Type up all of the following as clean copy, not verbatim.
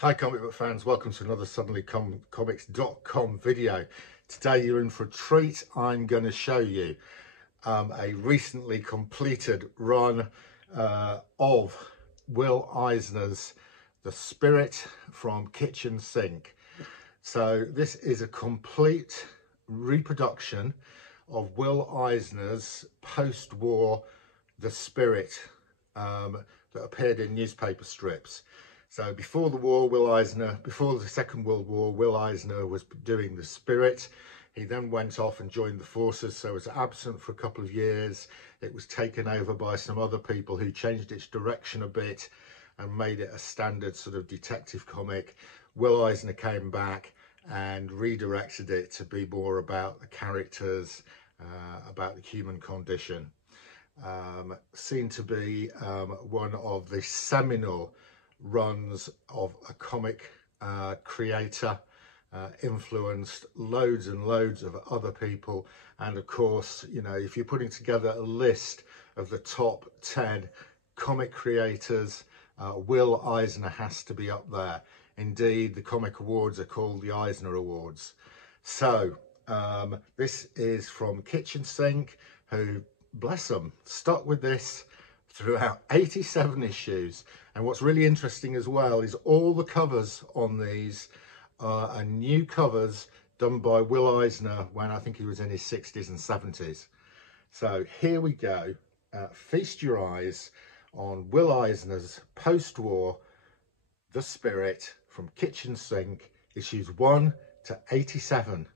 Hi comic book fans, welcome to another suddenlycomics.com video. Today you're in for a treat. I'm going to show you a recently completed run of Will Eisner's The Spirit from Kitchen Sink. So this is a complete reproduction of Will Eisner's post-war The Spirit that appeared in newspaper strips. So before the war, before the Second World War, Will Eisner was doing The Spirit. He then went off and joined the forces, so was absent for a couple of years. It was taken over by some other people who changed its direction a bit and made it a standard sort of detective comic. Will Eisner came back and redirected it to be more about the characters, about the human condition. Seen to be one of the seminal runs of a comic creator, influenced loads and loads of other people. And of course, you know, if you're putting together a list of the top 10 comic creators, Will Eisner has to be up there. Indeed, the comic awards are called the Eisner Awards. So this is from Kitchen Sink, who, bless them, stuck with this throughout 87 issues. And what's really interesting as well is all the covers on these are new covers done by Will Eisner when I think he was in his 60s and 70s. So here we go. Feast your eyes on Will Eisner's post-war The Spirit from Kitchen Sink, issues 1 to 87.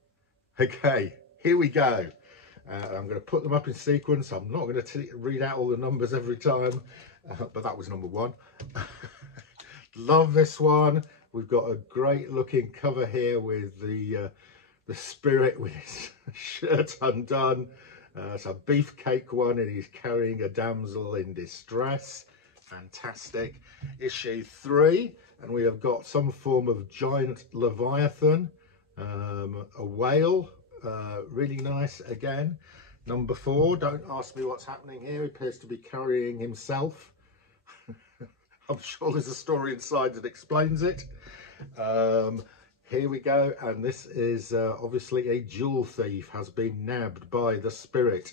Okay, here we go. I'm going to put them up in sequence. I'm not going to read out all the numbers every time, but that was number 1. Love this one. We've got a great looking cover here with the Spirit with his shirt undone. It's a beefcake one, and he's carrying a damsel in distress. Fantastic. Issue 3, and we have got some form of giant leviathan, a whale. Really nice again. Number 4, don't ask me what's happening here. He appears to be carrying himself. I'm sure there's a story inside that explains it. Here we go, and this is obviously a jewel thief has been nabbed by the Spirit.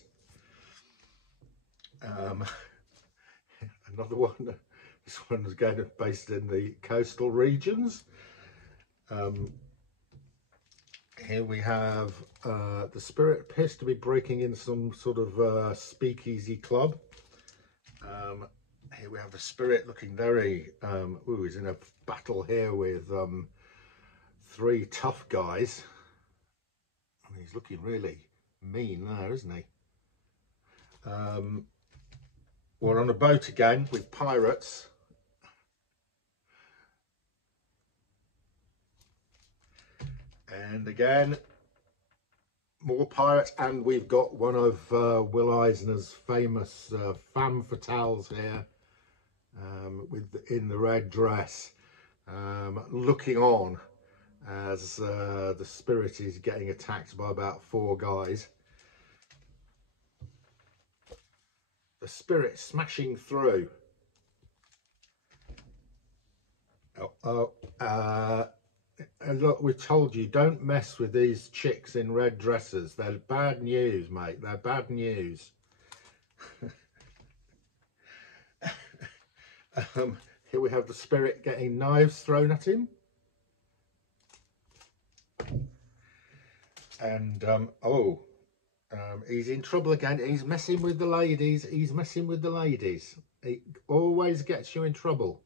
Another one. This one is based in the coastal regions. Here we have the Spirit appears to be breaking in some sort of speakeasy club. Here we have the Spirit looking very, he's in a battle here with 3 tough guys. I mean, he's looking really mean there, isn't he? We're on a boat again with pirates. And again, more pirates, and we've got one of Will Eisner's famous femme fatales here, in the red dress, looking on as the Spirit is getting attacked by about 4 guys. The Spirit smashing through. And look, we told you, don't mess with these chicks in red dresses. They're bad news, mate. They're bad news. Here we have the Spirit getting knives thrown at him. And, he's in trouble again. He's messing with the ladies. He's messing with the ladies. He always gets you in trouble.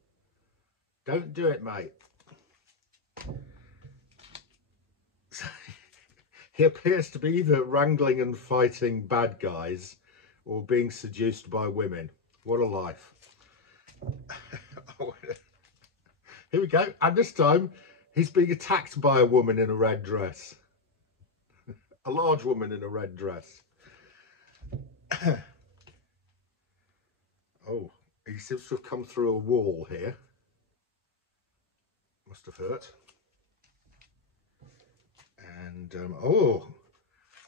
Don't do it, mate. He appears to be either wrangling and fighting bad guys or being seduced by women. What a life. Here we go. And this time he's being attacked by a woman in a red dress. A large woman in a red dress. Oh, he seems to have come through a wall here. Must have hurt. And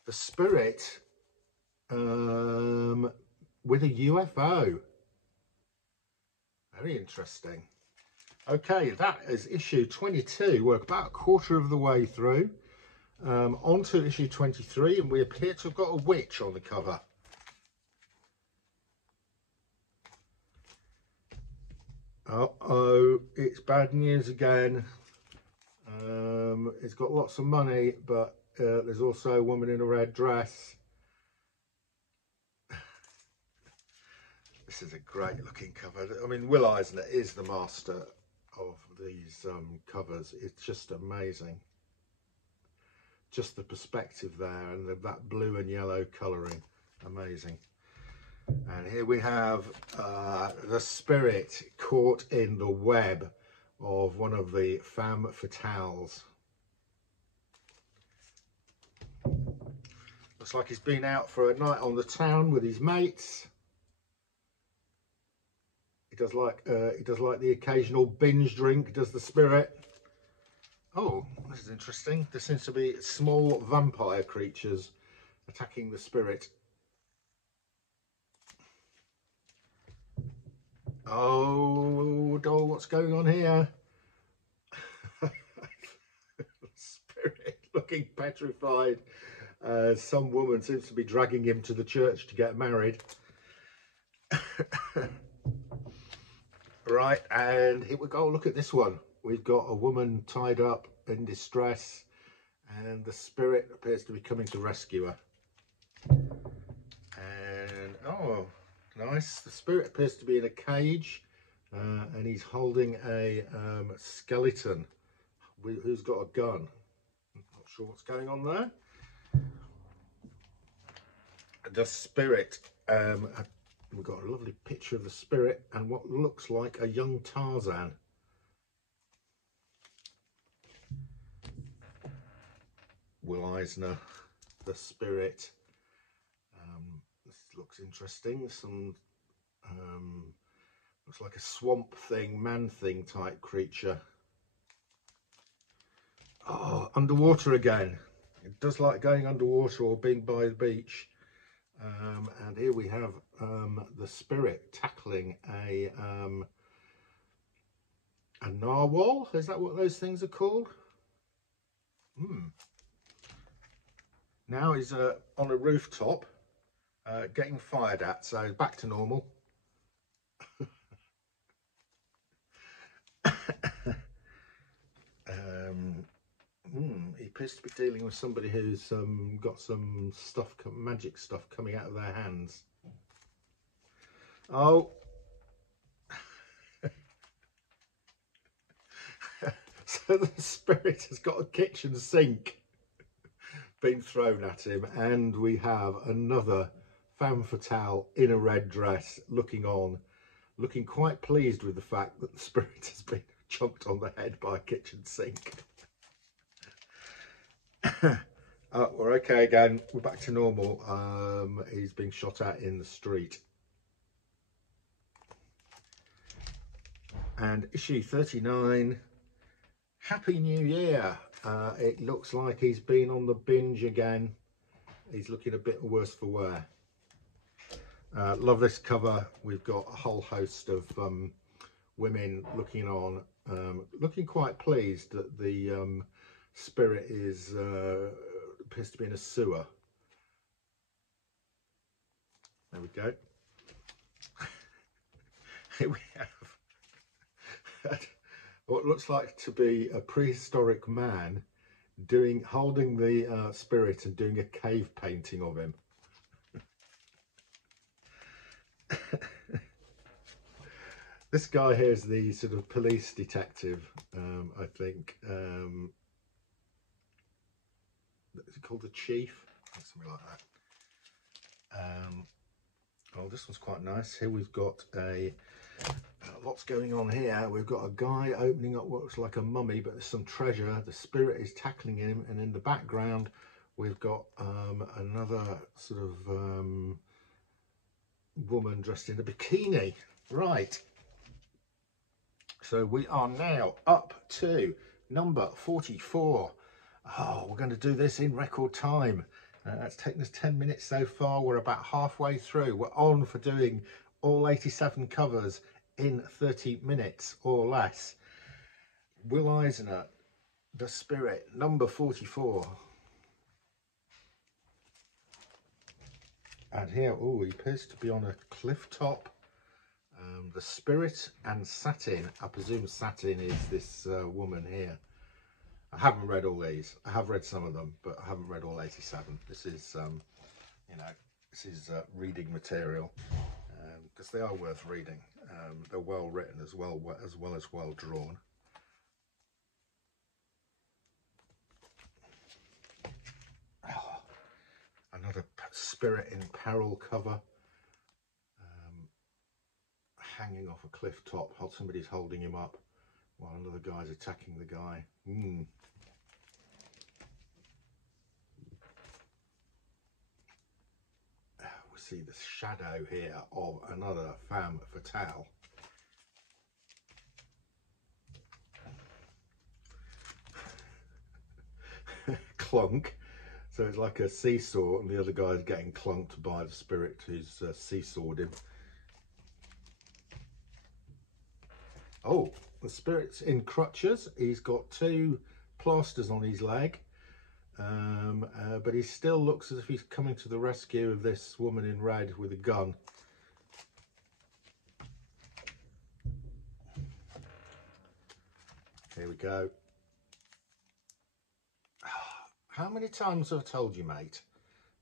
the Spirit with a UFO. Very interesting. Okay, that is issue 22. We're about a quarter of the way through. On to issue 23, and we appear to have got a witch on the cover. Uh-oh, it's bad news again. It's got lots of money, but there's also a woman in a red dress. This is a great looking cover. I mean, Will Eisner is the master of these covers. It's just amazing. Just the perspective there and that blue and yellow colouring, amazing. And here we have the spirit caught in the web of one of the femme fatales. Looks like he's been out for a night on the town with his mates. He does like the occasional binge drink, does the spirit. Oh, this is interesting. There seems to be small vampire creatures attacking the spirit. Oh, what's going on here? Spirit looking petrified. Some woman seems to be dragging him to the church to get married. Right, and here we go. Look at this one. We've got a woman tied up in distress, and the spirit appears to be coming to rescue her. And oh, nice. The spirit appears to be in a cage, and he's holding a skeleton who's got a gun. Not sure what's going on there. The spirit, we've got a lovely picture of the spirit and what looks like a young Tarzan. Will Eisner, the spirit. This looks interesting. Some looks like a swamp thing, man thing type creature. Oh, underwater again. It does like going underwater or being by the beach. And here we have the spirit tackling a narwhal. Is that what those things are called? Now he's on a rooftop getting fired at, so back to normal. He appears to be dealing with somebody who's got some stuff, magic stuff coming out of their hands. Oh. So the spirit has got a kitchen sink being thrown at him, and we have another femme fatale in a red dress looking on, looking quite pleased with the fact that the spirit has been chunked on the head by a kitchen sink. We're okay again. We're back to normal. He's being shot at in the street. And issue 39. Happy New Year. It looks like he's been on the binge again. He's looking a bit worse for wear. Love this cover. We've got a whole host of women looking on, looking quite pleased that the spirit is appears to be in a sewer. There we go. Here we have what looks like to be a prehistoric man holding the spirit and doing a cave painting of him. This guy here is the sort of police detective, I think. Is it called the chief? Something like that. Oh, this one's quite nice. Here we've got lots going on here. We've got a guy opening up what looks like a mummy, but there's some treasure. The spirit is tackling him, and in the background we've got another sort of woman dressed in a bikini. Right. So we are now up to number 44. Oh, we're going to do this in record time. That's taken us 10 minutes so far. We're about halfway through. We're on for doing all 87 covers in 30 minutes or less. Will Eisner, The Spirit, number 44. And here, oh, he appears to be on a cliff top. The Spirit and Satin. I presume Satin is this woman here. I haven't read all these. I have read some of them, but I haven't read all 87. This is, you know, this is reading material, because they are worth reading. They're well written as well as well drawn. Oh, another Spirit in Peril cover, hanging off a cliff top. Somebody's holding him up while another guy's attacking the guy. We see the shadow here of another femme fatale. Clunk. So it's like a seesaw, and the other guy's getting clunked by the Spirit who's seesawed him. Oh, the Spirit's in crutches. He's got 2 plasters on his leg, but he still looks as if he's coming to the rescue of this woman in red with a gun. Here we go. How many times have I told you, mate?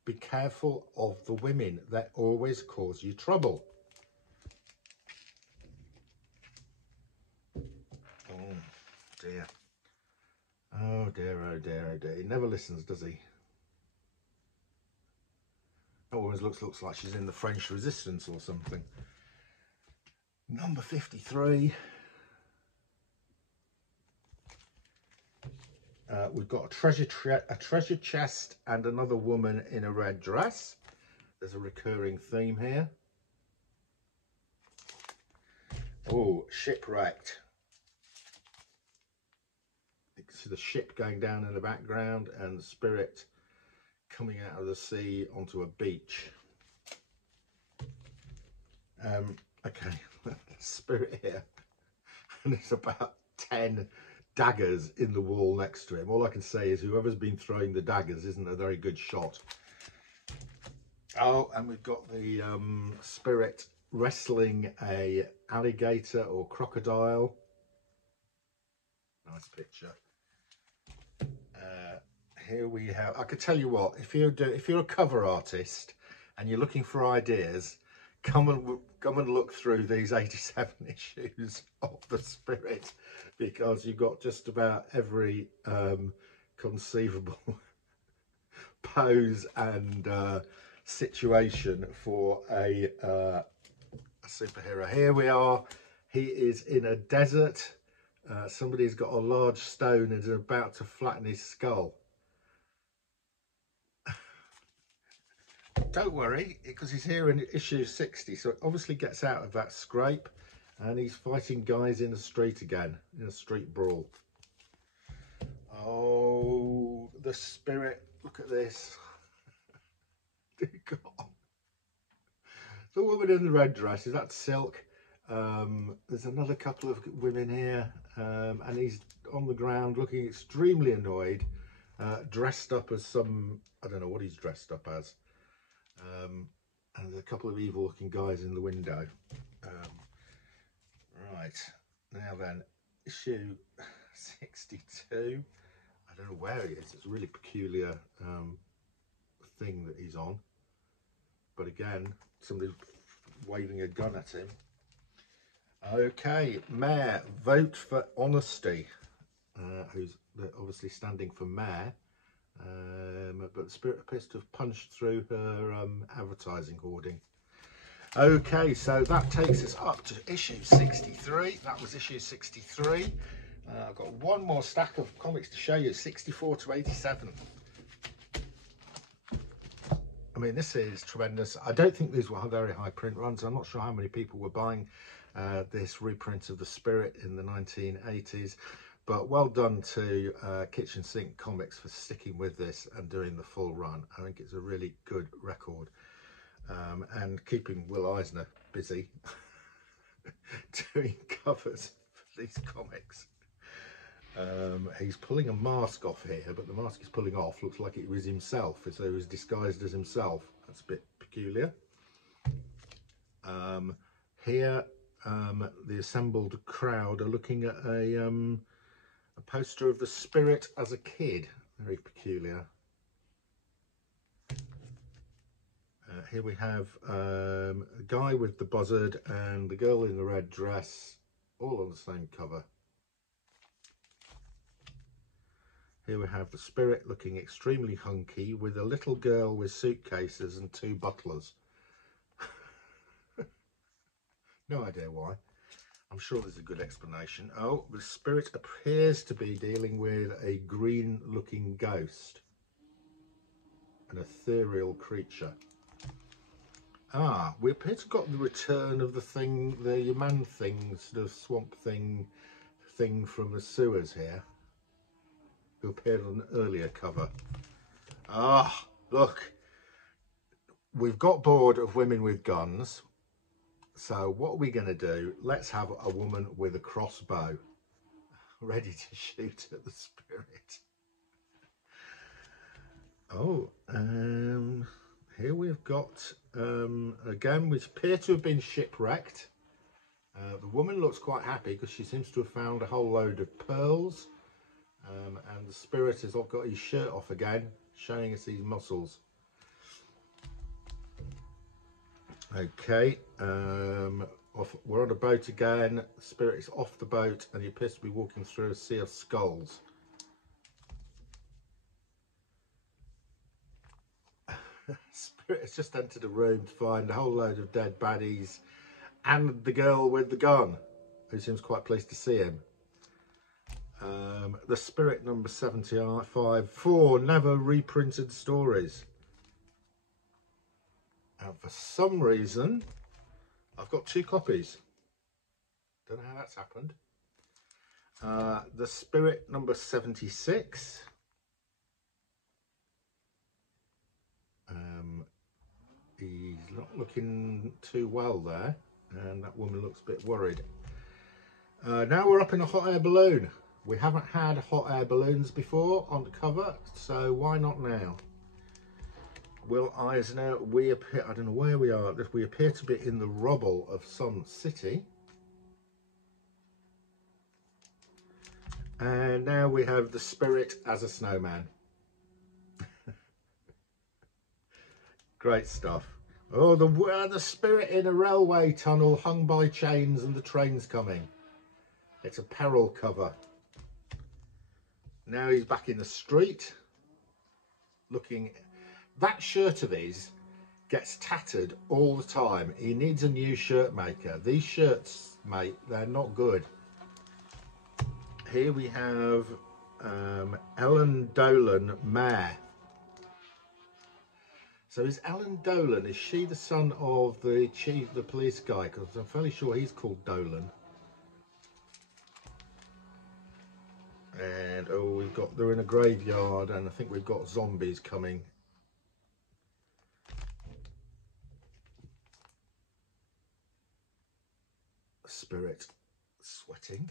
Be careful of the women. They always cause you trouble. Oh dear. Oh dear, oh dear, oh dear. He never listens, does he? That always looks like she's in the French Resistance or something. Number 53. We've got a treasure chest and another woman in a red dress. There's a recurring theme here. Oh, shipwrecked. You can see the ship going down in the background and the Spirit coming out of the sea onto a beach. Okay, Spirit here, and there's about 10 daggers in the wall next to him. All I can say is whoever's been throwing the daggers isn't a very good shot. Oh, and we've got the Spirit wrestling a alligator or crocodile. Nice picture. Here we have, I could tell you what, if you're a cover artist and you're looking for ideas, come and look through these 87 issues of the Spirit, because you've got just about every conceivable pose and situation for a superhero. Here we are. He is in a desert. Somebody's got a large stone and is about to flatten his skull. Don't worry, because he's here in issue 60, so it obviously gets out of that scrape, and he's fighting guys in the street again, in a street brawl. Oh, the Spirit, look at this. Dear God. The woman in the red dress, is that Silk? There's another couple of women here, and he's on the ground looking extremely annoyed, dressed up as some, I don't know what he's dressed up as. And there's a couple of evil looking guys in the window. Right, now then, issue 62. I don't know where he is. It's a really peculiar thing that he's on. But again, somebody's waving a gun at him. Okay, Mayor, Vote for Honesty, who's obviously standing for Mayor. But the Spirit appears to have punched through her advertising hoarding. Okay, so that takes us up to issue 63. That was issue 63. I've got one more stack of comics to show you, 64 to 87. I mean, this is tremendous. I don't think these were very high print runs. I'm not sure how many people were buying this reprint of the Spirit in the 1980s. But well done to Kitchen Sink Comics for sticking with this and doing the full run. I think it's a really good record, and keeping Will Eisner busy doing covers for these comics. He's pulling a mask off here, but the mask he's pulling off looks like it was himself, as though he was disguised as himself. That's a bit peculiar. Here, the assembled crowd are looking at a poster of the Spirit as a kid. Very peculiar. Here we have a guy with the buzzard and the girl in the red dress, all on the same cover. Here we have the Spirit looking extremely hunky with a little girl with suitcases and two butlers. No idea why. I'm sure there's a good explanation. Oh, the Spirit appears to be dealing with a green looking ghost, an ethereal creature. Ah, we appear to have got the return of the thing, the man things, the swamp thing from the sewers here, who appeared on an earlier cover. Ah, look, we've got bored of women with guns, so what are we going to do? Let's have a woman with a crossbow ready to shoot at the Spirit. Oh, here we've got again, which appear to have been shipwrecked. The woman looks quite happy because she seems to have found a whole load of pearls, and the Spirit has got his shirt off again, showing us his muscles. Okay, we're on a boat again. The Spirit is off the boat and he appears to be walking through a sea of skulls. Spirit has just entered a room to find a whole load of dead baddies and the girl with the gun, who seems quite pleased to see him. The Spirit number 75, 4 never reprinted stories. And for some reason, I've got 2 copies. Don't know how that's happened. The Spirit number 76. He's not looking too well there, and that woman looks a bit worried. Now we're up in a hot air balloon. We haven't had hot air balloons before on the cover, so why not now? Will Eisner, we appear, I don't know where we are, we appear to be in the rubble of some city. And now we have the Spirit as a snowman. Great stuff. Oh, the Spirit in a railway tunnel hung by chains and the train's coming. It's a peril cover. Now he's back in the street, looking. That shirt of his gets tattered all the time. He needs a new shirt maker. These shirts, mate, they're not good. Here we have Ellen Dolan, Mayor. So is Ellen Dolan, is she the son of the chief, the police guy? Because I'm fairly sure he's called Dolan. And oh, they're in a graveyard, and I think we've got zombies coming. Spirit sweating.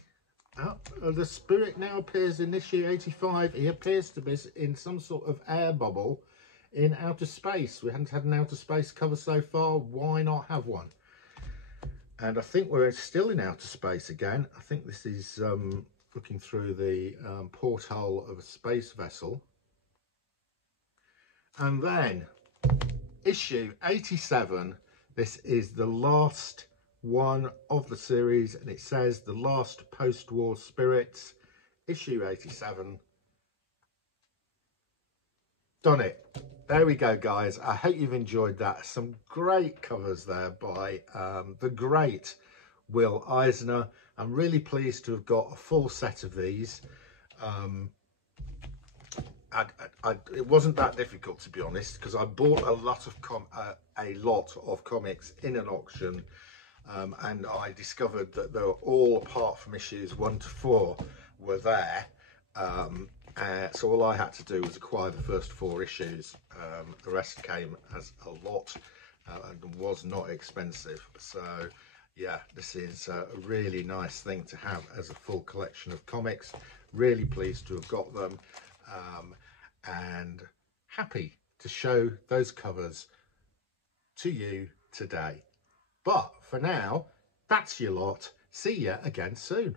The Spirit now appears in issue 85. He appears to be in some sort of air bubble in outer space. We haven't had an outer space cover so far. Why not have one? And I think we're still in outer space again. I think this is looking through the porthole of a space vessel. And then issue 87. This is the last one of the series, and it says the last post-war spirits, issue 87. Done it. There we go, guys. I hope you've enjoyed that. Some great covers there by the great Will Eisner. I'm really pleased to have got a full set of these. It wasn't that difficult, to be honest, because I bought a lot of comics in an auction, and I discovered that they were all, apart from issues 1 to 4, were there. So all I had to do was acquire the first 4 issues. The rest came as a lot and was not expensive. So yeah, this is a really nice thing to have as a full collection of comics. Really pleased to have got them, and happy to show those covers to you today. But for now, that's your lot. See you again soon.